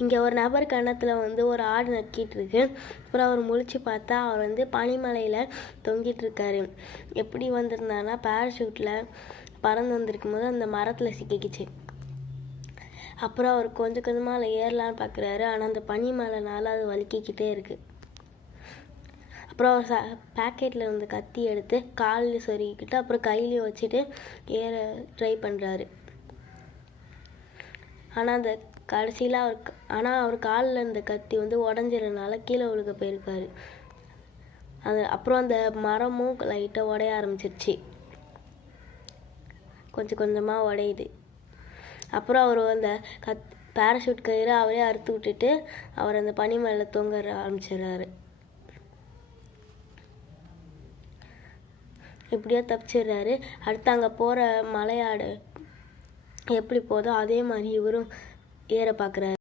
இங்கே ஒரு நபர் கன்னத்தில் வந்து ஒரு ஆடு நக்கிட்டு இருக்கு. அப்புறம் அவர் முழிச்சு பார்த்தா அவர் வந்து பனிமலையில் தொங்கிட்டு இருக்காரு. எப்படி வந்திருந்தாருன்னா பேராஷூட்டில் பறந்து வந்திருக்கும் போது அந்த மரத்தில் சிக்கிக்கிச்சு. அப்புறம் அவர் கொஞ்சம் கொஞ்சமாக அதில் ஏறலான்னு பார்க்குறாரு. ஆனால் அந்த பனி மலைனால அது வலிக்கிக்கிட்டே இருக்குது. அப்புறம் அவர் பேக்கெட்டில் இருந்த கத்தி எடுத்து காலில் சொருகிக்கிட்டு அப்புறம் கையிலையும் வச்சுட்டு ஏற ட்ரை பண்ணுறாரு. ஆனால் அந்த கடைசியில் அவர் காலில் இருந்த கத்தி வந்து உடஞ்சிறதுனால கீழே விழுக போயிருக்காரு. அப்புறம் அந்த மரமும் லைட்டாக உடைய ஆரம்பிச்சிருச்சு. கொஞ்சம் கொஞ்சமாக உடையுது. அப்புறம் அவர் அந்த பேராஷூட் கயிறு அவரே அறுத்து விட்டுட்டு அவர் அந்த பனி மேலே தொங்க ஆரம்பிச்சிடுறாரு. எப்படியோ தப்பிச்சிடுறாரு. அடுத்து அங்கே போகிற மலையாடு எப்படி போதோ அதே மாதிரி இவரும் ஏற பார்க்குறாரு.